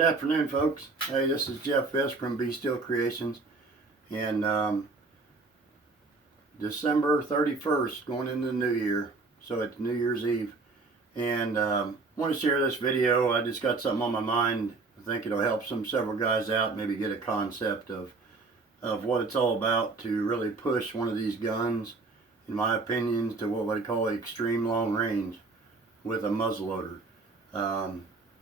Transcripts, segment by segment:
Good afternoon, folks. Hey, this is Jeff Fisk from Bestill Creations, and December 31st, going into the new year, so it's New Year's Eve, and I want to share this video. I just got something on my mind. I think it'll help several guys out, maybe get a concept of what it's all about to really push one of these guns, in my opinion, to what I call extreme long range with a muzzleloader.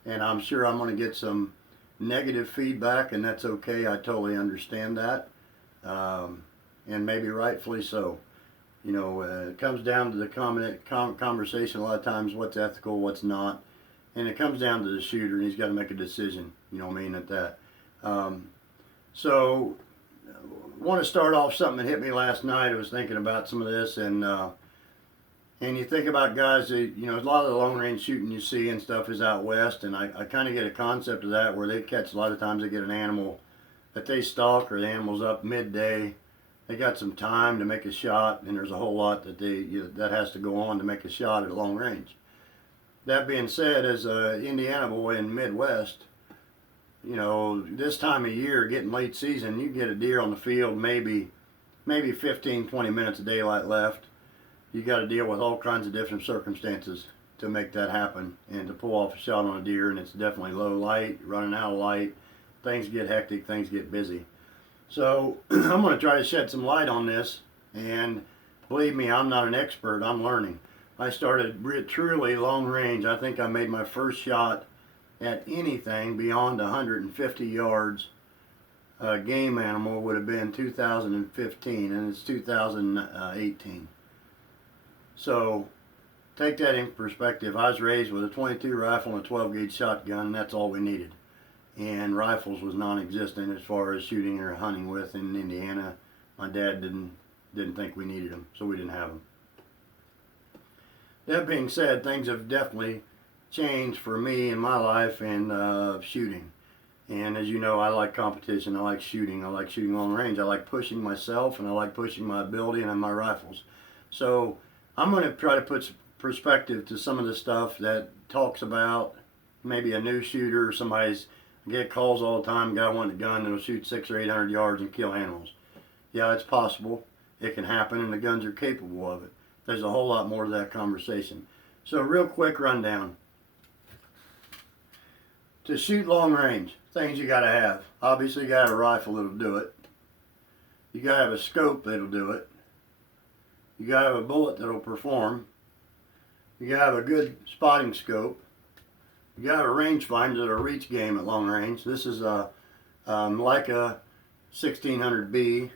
And I'm sure I'm going to get some negative feedback, and that's okay. I totally understand that, and maybe rightfully so. You know, it comes down to the conversation a lot of times, what's ethical, what's not, and it comes down to the shooter, and he's got to make a decision, you know what I mean, at that. So I want to start off something that hit me last night. I was thinking about some of this, and you think about guys that, you know, a lot of the long range shooting you see and stuff is out west, and I kind of get a concept of that, where they catch, a lot of times they get an animal that they stalk, or the animal's up midday. They got some time to make a shot, and there's a whole lot that that has to go on to make a shot at long range. That being said, as an Indiana boy in the Midwest, you know, this time of year, getting late season, you get a deer on the field, maybe 15, 20 minutes of daylight left. You got to deal with all kinds of different circumstances to make that happen and to pull off a shot on a deer, and it's definitely low light, running out of light, things get hectic, things get busy. So I'm going to try to shed some light on this, and believe me, I'm not an expert, I'm learning. I started truly long range. I think I made my first shot at anything beyond 150 yards. Game animal would have been 2015, and it's 2018. So take that in perspective. I was raised with a 22 rifle and a 12 gauge shotgun, and that's all we needed. And rifles was non-existent as far as shooting or hunting with in Indiana. My dad didn't think we needed them, so we didn't have them. That being said, things have definitely changed for me in my life and shooting. And as you know, I like competition. I like shooting. I like shooting long range. I like pushing myself, and I like pushing my ability and my rifles. So I'm going to try to put some perspective to some of the stuff that talks about maybe a new shooter, or somebody's, I get calls all the time, guy wanting a gun that'll shoot 600 or 800 yards and kill animals. Yeah, it's possible. It can happen, and the guns are capable of it. There's a whole lot more to that conversation. So real quick rundown. To shoot long range, things you got to have. Obviously you got to have a rifle that'll do it. You got to have a scope that'll do it. You got to have a bullet that'll perform. You got to have a good spotting scope. You got to have a rangefinder that'll reach game at long range. This is like a 1600B.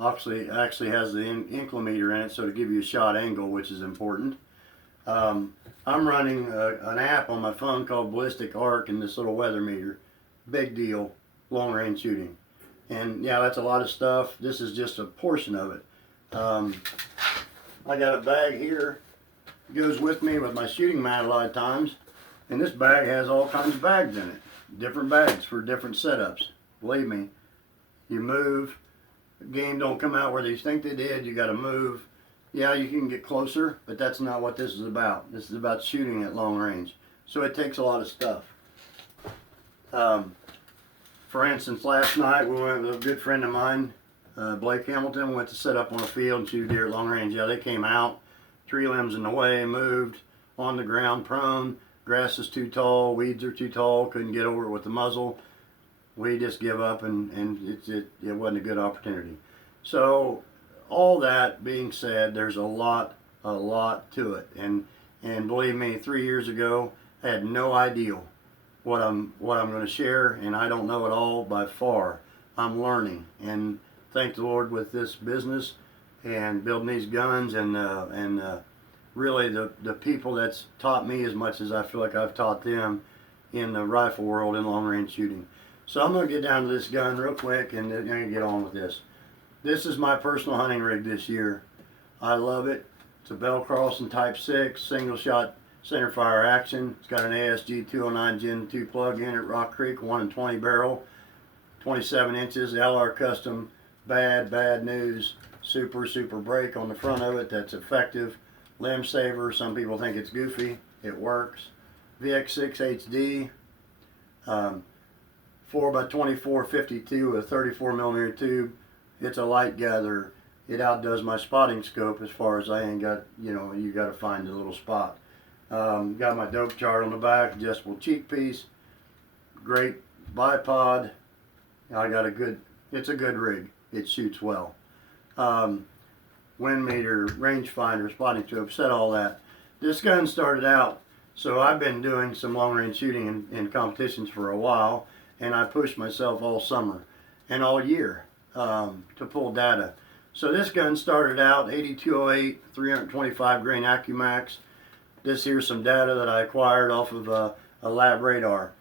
Actually has the inclimeter in it, so to give you a shot angle, which is important. I'm running an app on my phone called Ballistic Arc and this little weather meter. Big deal, long range shooting. And yeah, that's a lot of stuff. This is just a portion of it. I got a bag here, it goes with me with my shooting mat a lot of times, and this bag has all kinds of bags in it. Different bags for different setups. Believe me, you move, the game don't come out where they think they did, you got to move. Yeah, you can get closer, but that's not what this is about. This is about shooting at long range. So it takes a lot of stuff. For instance, last night we went with a good friend of mine, Blake Hamilton. Went to set up on a field and shoot deer at long range. Yeah, they came out, tree limbs in the way, moved, on the ground, prone, grass is too tall, weeds are too tall, couldn't get over it with the muzzle. We just give up, and it wasn't a good opportunity. So all that being said, there's a lot to it, and believe me, 3 years ago I had no idea what I'm going to share, and I don't know it all by far. I'm learning, and thank the Lord with this business and building these guns, and really the people that's taught me as much as I feel like I've taught them in the rifle world in long range shooting. So I'm going to get down to this gun real quick, and then I'm going to get on with this. This is my personal hunting rig this year. I love it. It's a Bell Carlson Type 6 single shot center fire action. It's got an ASG 209 Gen 2 plug in at Rock Creek, 1 and 20 barrel, 27 inches, LR custom. Bad news. Super brake on the front of it. That's effective. Limb saver. Some people think it's goofy. It works. VX6 HD. 4x24 52 with a 34 millimeter tube. It's a light gatherer. It outdoes my spotting scope as far as I ain't got, you got to find a little spot. Got my dope chart on the back, adjustable cheek piece, great bipod. It's a good rig. It shoots well. Wind meter, rangefinder, spotting scope, said all that. This gun started out, so I've been doing some long range shooting in competitions for a while, and I pushed myself all summer and all year to pull data. So this gun started out 8208, 325 grain AccuMax. This here's some data that I acquired off of a lab radar.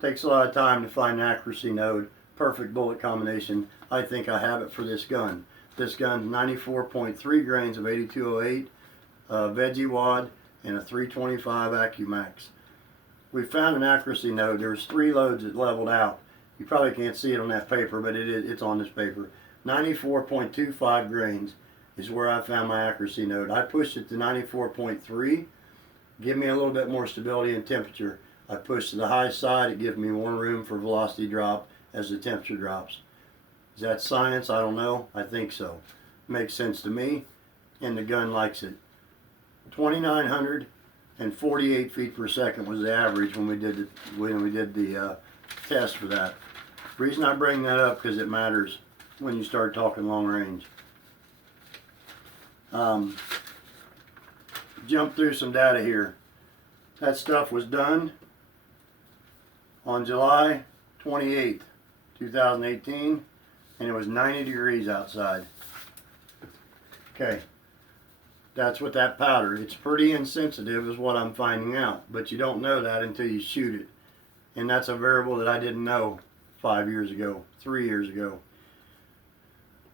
Takes a lot of time to find an accuracy node. Perfect bullet combination. I think I have it for this gun. This gun's 94.3 grains of 8208 veggie wad and a 325 AccuMax. We found an accuracy node. There's 3 loads that leveled out. You probably can't see it on that paper, but it's on this paper. 94.25 grains is where I found my accuracy node. I pushed it to 94.3. Give me a little bit more stability and temperature. I pushed to the high side. It gives me more room for velocity drop as the temperature drops. Is that science? I don't know. I think so. Makes sense to me, and the gun likes it. 2,948 feet per second was the average when we did the test for that. The reason I bring that up because it matters when you start talking long range. Jump through some data here. That stuff was done on July 28th, 2018, and it was 90 degrees outside. Okay, that's with that powder. It's pretty insensitive is what I'm finding out, but you don't know that until you shoot it. And that's a variable that I didn't know 5 years ago, 3 years ago.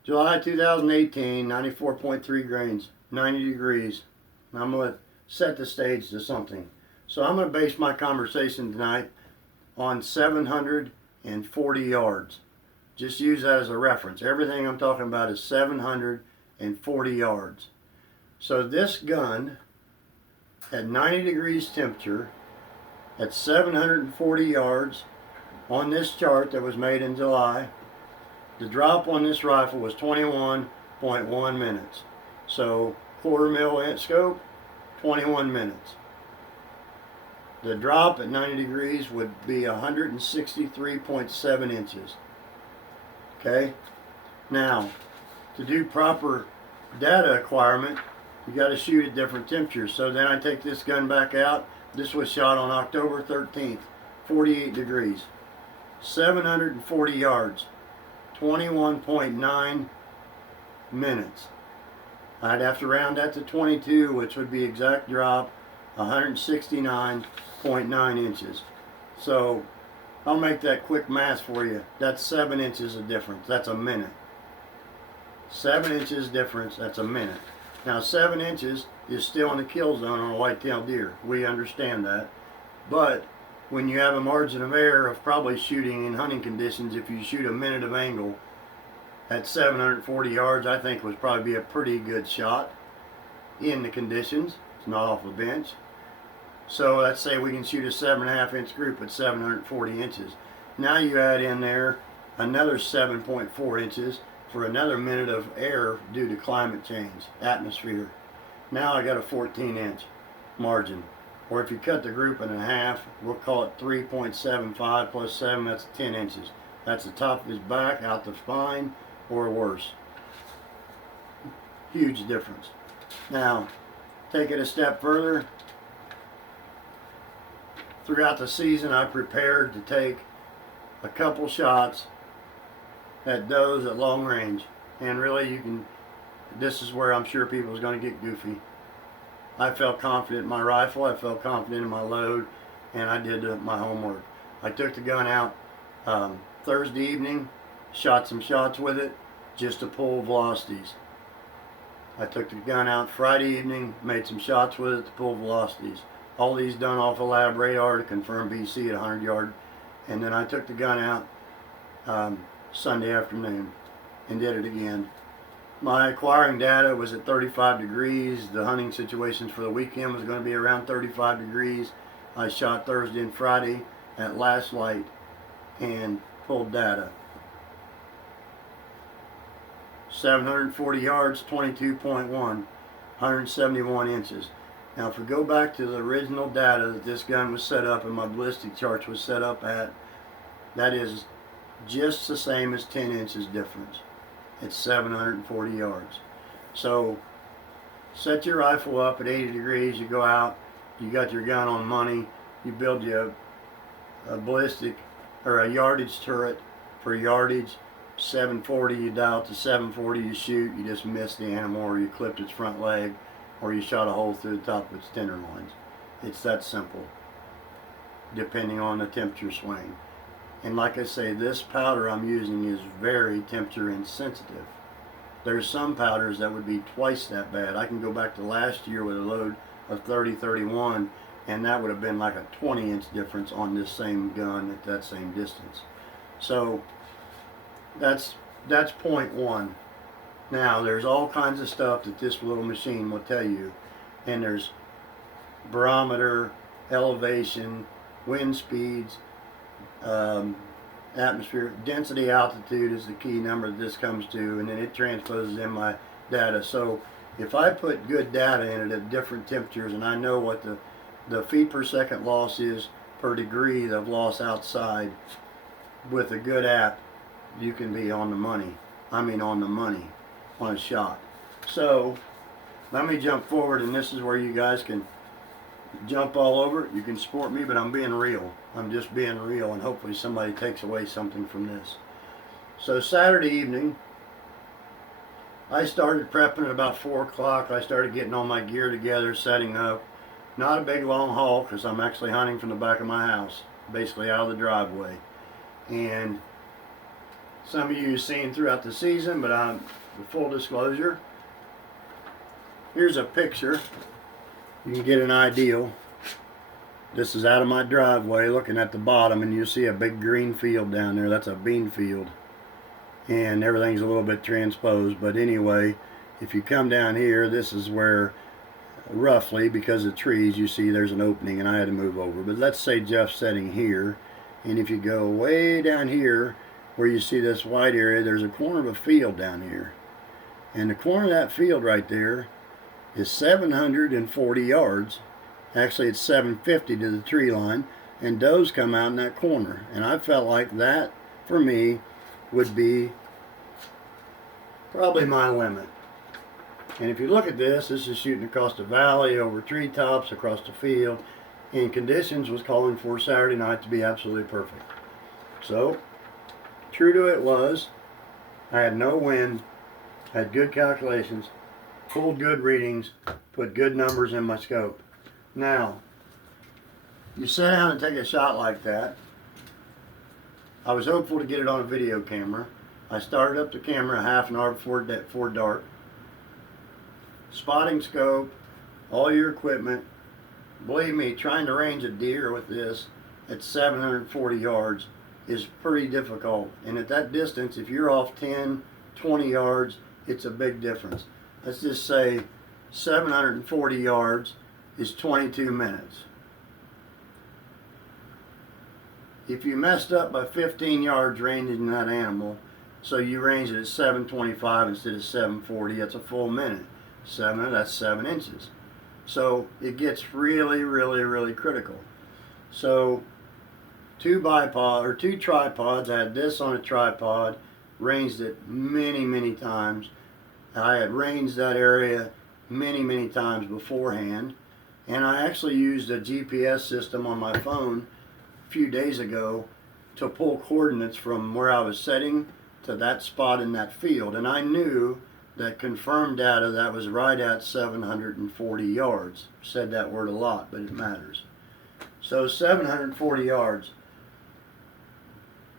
July 2018, 94.3 grains, 90 degrees. Now I'm going to set the stage to something. So I'm going to base my conversation tonight on 740 yards. Just use that as a reference. Everything I'm talking about is 740 yards. So this gun at 90 degrees temperature at 740 yards on this chart that was made in July, the drop on this rifle was 21.1 minutes. So quarter mil scope, 21 minutes. The drop at 90 degrees would be 163.7 inches. Okay? Now, to do proper data acquirement, you got to shoot at different temperatures. So then I take this gun back out. This was shot on October 13th, 48 degrees. 740 yards, 21.9 minutes. I'd have to round that to 22, which would be exact drop, 169.9 inches. So I'll make that quick math for you. That's 7 inches of difference. That's a minute. 7 inches difference, that's a minute. Now 7 inches is still in the kill zone on a white-tailed deer. We understand that. But when you have a margin of error of probably shooting in hunting conditions, if you shoot a minute of angle at 740 yards, I think would probably be a pretty good shot in the conditions. It's not off the bench. So let's say we can shoot a 7.5 inch group at 740 inches. Now you add in there another 7.4 inches for another minute of air due to climate change, atmosphere. Now I got a 14 inch margin. Or if you cut the group in half, we'll call it 3.75 plus 7, that's 10 inches. That's the top of his back, out the spine, or worse. Huge difference. Now, take it a step further. Throughout the season, I prepared to take a couple shots at does at long range. And really, this is where I'm sure people's going to get goofy. I felt confident in my rifle, I felt confident in my load, and I did my homework. I took the gun out Thursday evening, shot some shots with it just to pull velocities. I took the gun out Friday evening, made some shots with it to pull velocities. All these done off a lab radar to confirm BC at 100 yard. And then I took the gun out Sunday afternoon and did it again. My acquiring data was at 35 degrees. The hunting situations for the weekend was going to be around 35 degrees. I shot Thursday and Friday at last light, and pulled data. 740 yards, 22.1, 171 inches. Now if we go back to the original data that this gun was set up and my ballistic charge was set up at, that is just the same as 10 inches difference. It's 740 yards. So set your rifle up at 80 degrees, you go out, you got your gun on money, you build you a ballistic or a yardage turret for yardage. 740, you dial to 740, you shoot, you just missed the animal, or you clipped its front leg, or you shot a hole through the top of its tenderloins. It's that simple, depending on the temperature swing. And like I say, this powder I'm using is very temperature insensitive. There's some powders that would be twice that bad. I can go back to last year with a load of 30-31, and that would have been like a 20-inch difference on this same gun at that same distance. So that's point one. Now there's all kinds of stuff that this little machine will tell you, and there's barometer, elevation, wind speeds, atmosphere density, altitude is the key number that this comes to, and then it transposes in my data. So if I put good data in it at different temperatures, and I know what the feet per second loss is per degree of loss outside, with a good app, you can be on the money. I mean on the money on a shot. So let me jump forward, and this is where you guys can jump all over it. You can support me, but I'm being real. I'm just being real, and hopefully somebody takes away something from this. So Saturday evening, I started prepping at about 4 o'clock. I started getting all my gear together, setting up. Not a big long haul, because I'm actually hunting from the back of my house, basically out of the driveway. And some of you have seen throughout the season, but full disclosure, here's a picture. You can get an idea. This is out of my driveway, looking at the bottom, and you see a big green field down there. That's a bean field, and everything's a little bit transposed. But anyway, if you come down here, this is where, roughly, because of trees, you see there's an opening, and I had to move over. But let's say Jeff's sitting here, and if you go way down here where you see this white area, there's a corner of a field down here, and the corner of that field right there is 740 yards. Actually, it's 750 to the tree line, and does come out in that corner. And I felt like that, for me, would be probably my limit. And if you look at this is shooting across the valley, over treetops, across the field, and conditions was calling for Saturday night to be absolutely perfect. So, true to it was, I had no wind, had good calculations, pulled good readings, put good numbers in my scope. Now, you sit down and take a shot like that. I was hopeful to get it on a video camera. I started up the camera half an hour before dark. Spotting scope, all your equipment. Believe me, trying to range a deer with this at 740 yards is pretty difficult. And at that distance, if you're off 10, 20 yards, it's a big difference. Let's just say 740 yards is 22 minutes. If you messed up by 15 yards ranging that animal, so you range it at 725 instead of 740, that's a full minute. That's 7 inches. So it gets really, really, really critical. So two tripods. I had this on a tripod, ranged it many, many times. I had ranged that area many, many times beforehand. And I actually used a GPS system on my phone a few days ago to pull coordinates from where I was setting to that spot in that field. And I knew that confirmed data that was right at 740 yards. Said that word a lot, but it matters. So 740 yards.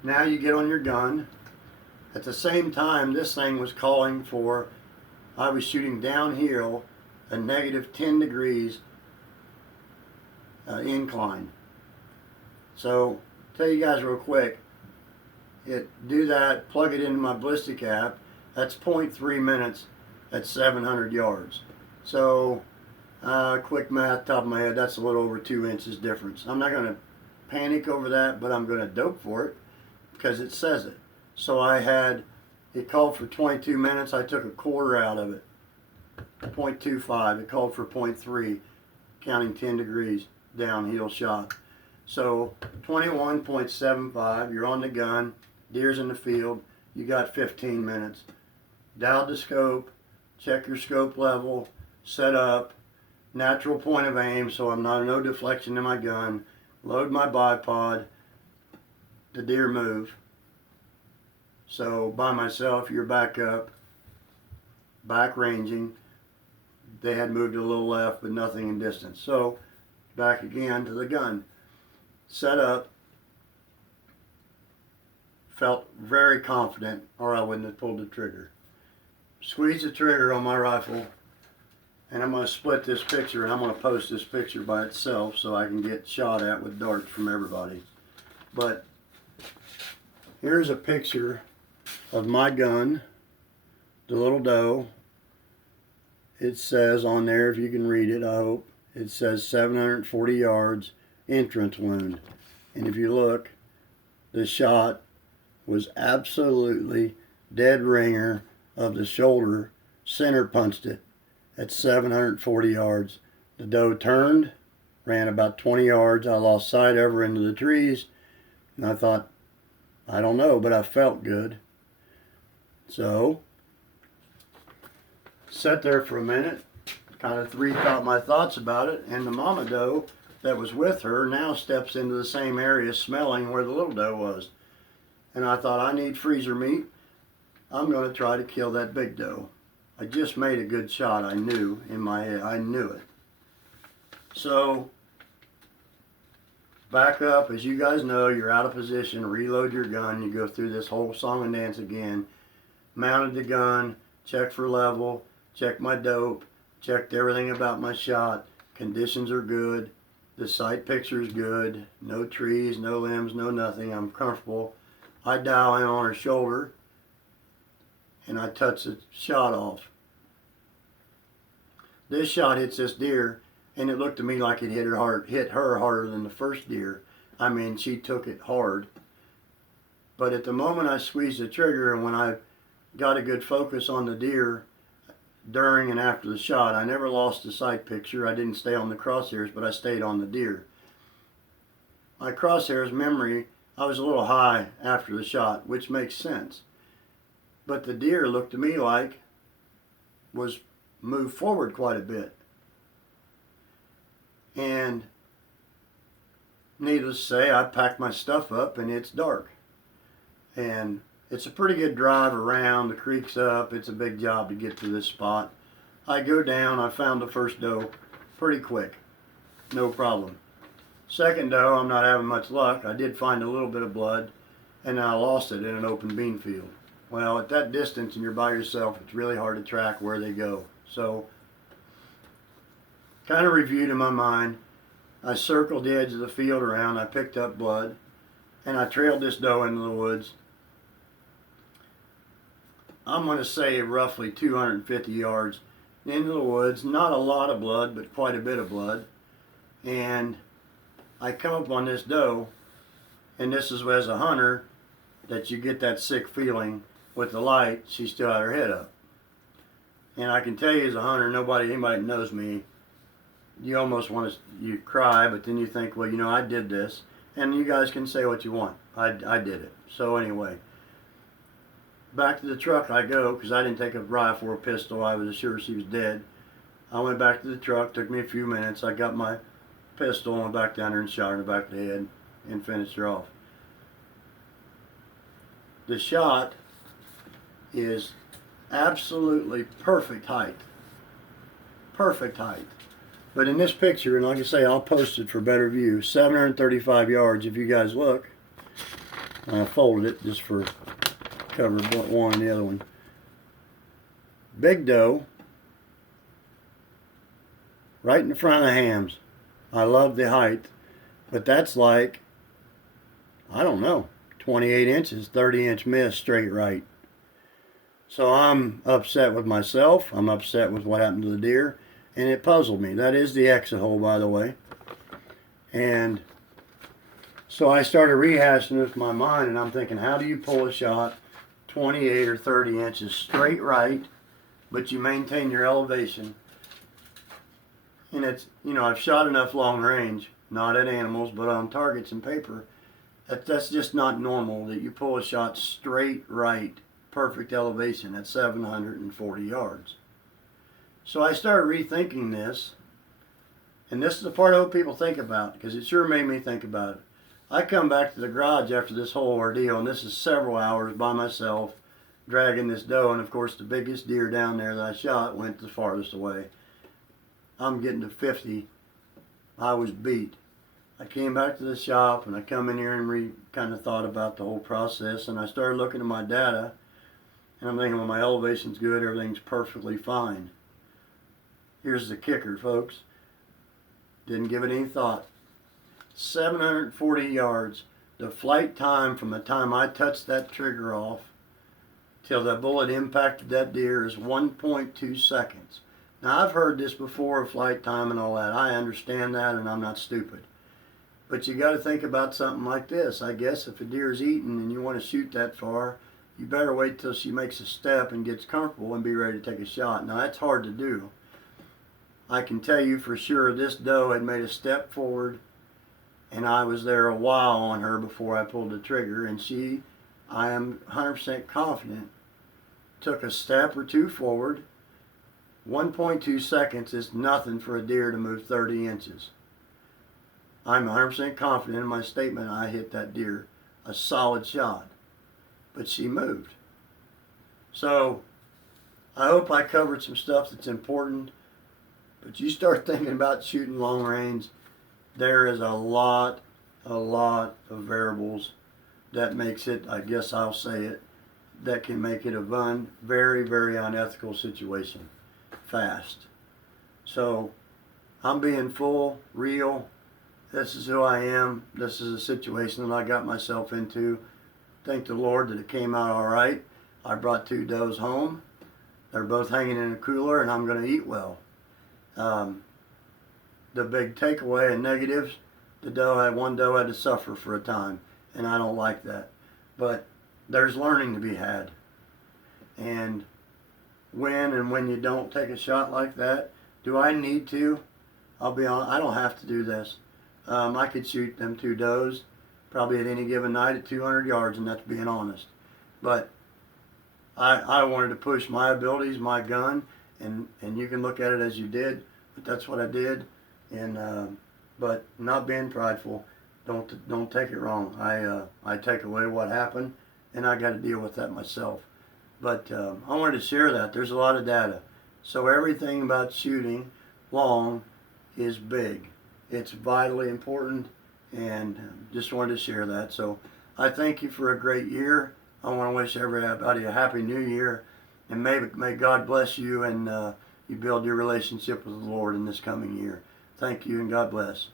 Now you get on your gun. At the same time, this thing was calling for, I was shooting downhill, a negative 10 degrees incline. So, tell you guys real quick, do that, plug it into my ballistic app. That's 0.3 minutes at 700 yards. So, quick math, top of my head, that's a little over 2 inches difference. I'm not going to panic over that, but I'm going to dope for it. because it says it. So it called for 22 minutes. I took a quarter out of it, 0.25. It called for 0.3, counting 10 degrees, downhill shot. So 21.75, you're on the gun, deer's in the field, you got 15 minutes. Dial the scope, check your scope level, set up, natural point of aim so I'm not no deflection in my gun, load my bipod, the deer move. So by myself, you're back up, back ranging. They had moved a little left, but nothing in distance. So back again to the gun. Set up. Felt very confident, or I wouldn't have pulled the trigger. Squeeze the trigger on my rifle, and I'm going to split this picture, and I'm going to post this picture by itself so I can get shot at with darts from everybody. But here's a picture of my gun, the little doe. It says on there, if you can read it, I hope, it says 740 yards, entrance wound. And if you look, the shot was absolutely dead ringer of the shoulder, center punched it at 740 yards. The doe turned, ran about 20 yards. I lost sight of her into the trees, and I thought, I don't know, but I felt good. So, sat there for a minute, kind of rethought my thoughts about it, and the mama doe that was with her now steps into the same area smelling where the little doe was. And I thought, I need freezer meat. I'm going to try to kill that big doe. I just made a good shot, I knew, in my head. I knew it. So, back up. As you guys know, you're out of position. Reload your gun. You go through this whole song and dance again. Mounted the gun, checked for level, checked my dope, checked everything about my shot. Conditions are good. The sight picture is good. No trees, no limbs, no nothing. I'm comfortable. I dial in on her shoulder, and I touch the shot off. This shot hits this deer, and it looked to me like it hit her harder than the first deer. I mean, she took it hard. But at the moment I squeezed the trigger, and when I got a good focus on the deer during and after the shot, I never lost the sight picture. I didn't stay on the crosshairs, but I stayed on the deer. My crosshairs memory, I was a little high after the shot, which makes sense. But the deer looked to me like was moved forward quite a bit. And needless to say, I packed my stuff up, and it's dark. And it's a pretty good drive around. The creek's up. It's a big job to get to this spot. I go down. I found the first doe pretty quick. No problem. Second doe, I'm not having much luck. I did find a little bit of blood, and I lost it in an open bean field. Well, at that distance and you're by yourself, it's really hard to track where they go. So, kind of reviewed in my mind. I circled the edge of the field around. I picked up blood, and I trailed this doe into the woods. I'm going to say roughly 250 yards into the woods. Not a lot of blood, but quite a bit of blood. And I come up on this doe, and this is as a hunter that you get that sick feeling with the light. She still had her head up. And I can tell you as a hunter, anybody knows me, you almost want to, you cry, but then you think, well, you know, I did this. And you guys can say what you want. I did it. So anyway, back to the truck I go, because I didn't take a rifle or a pistol. I was sure she was dead. I went back to the truck. Took me a few minutes. I got my pistol and went back down there and shot her in the back of the head and finished her off. The shot is absolutely perfect height. Perfect height. But in this picture, and like I say, I'll post it for better view, 735 yards if you guys look. I folded it just for cover one and the other one. Big doe, right in the front of the hams. I love the height, but that's like, I don't know, 28 inches, 30-inch miss straight right. So I'm upset with myself. I'm upset with what happened to the deer, and it puzzled me. That is the exit hole, by the way. And So I started rehashing this in my mind, and I'm thinking, how do you pull a shot 28 or 30 inches straight right, but you maintain your elevation? And it's, you know, I've shot enough long range, not at animals, but on targets and paper. That's just not normal that you pull a shot straight right, perfect elevation at 740 yards. So I started rethinking this, and this is the part I hope people think about, because it sure made me think about it. I come back to the garage after this whole ordeal, and this is several hours by myself dragging this doe, and of course the biggest deer down there that I shot went the farthest away. I'm getting to 50. I was beat. I came back to the shop, and I come in here and kind of thought about the whole process, and I started looking at my data, and I'm thinking, well, my elevation's good, everything's perfectly fine. Here's the kicker, folks. Didn't give it any thought. 740 yards. The flight time from the time I touched that trigger off till the bullet impacted that deer is 1.2 seconds. Now, I've heard this before, flight time and all that. I understand that, and I'm not stupid. But you got to think about something like this. I guess if a deer's eating and you want to shoot that far, you better wait till she makes a step and gets comfortable and be ready to take a shot. Now, that's hard to do. I can tell you for sure this doe had made a step forward, and I was there a while on her before I pulled the trigger, and she, I am 100% confident, took a step or two forward. 1.2 seconds is nothing for a deer to move 30 inches. I'm 100% confident in my statement I hit that deer a solid shot, but she moved. So I hope I covered some stuff that's important, but you start thinking about shooting long range, there is a lot of variables that makes it, I guess I'll say it, that can make it a very, very unethical situation fast. So I'm being full, real. This is who I am. This is a situation that I got myself into. Thank the Lord that it came out all right. I brought two does home. They're both hanging in a cooler, and I'm going to eat well. The big takeaway and negatives, one doe had to suffer for a time, and I don't like that. But there's learning to be had. And when you don't take a shot like that, do I need to? I'll be honest, I don't have to do this. I could shoot them two does probably at any given night at 200 yards, and that's being honest. But I wanted to push my abilities, my gun, and you can look at it as you did, but that's what I did. And but not being prideful. Don't take it wrong. I take away what happened, and I got to deal with that myself. But I wanted to share that. There's a lot of data. So everything about shooting long is big. It's vitally important, and just wanted to share that. So I thank you for a great year. I want to wish everybody a happy new year, and may God bless you, and you build your relationship with the Lord in this coming year. Thank you, and God bless.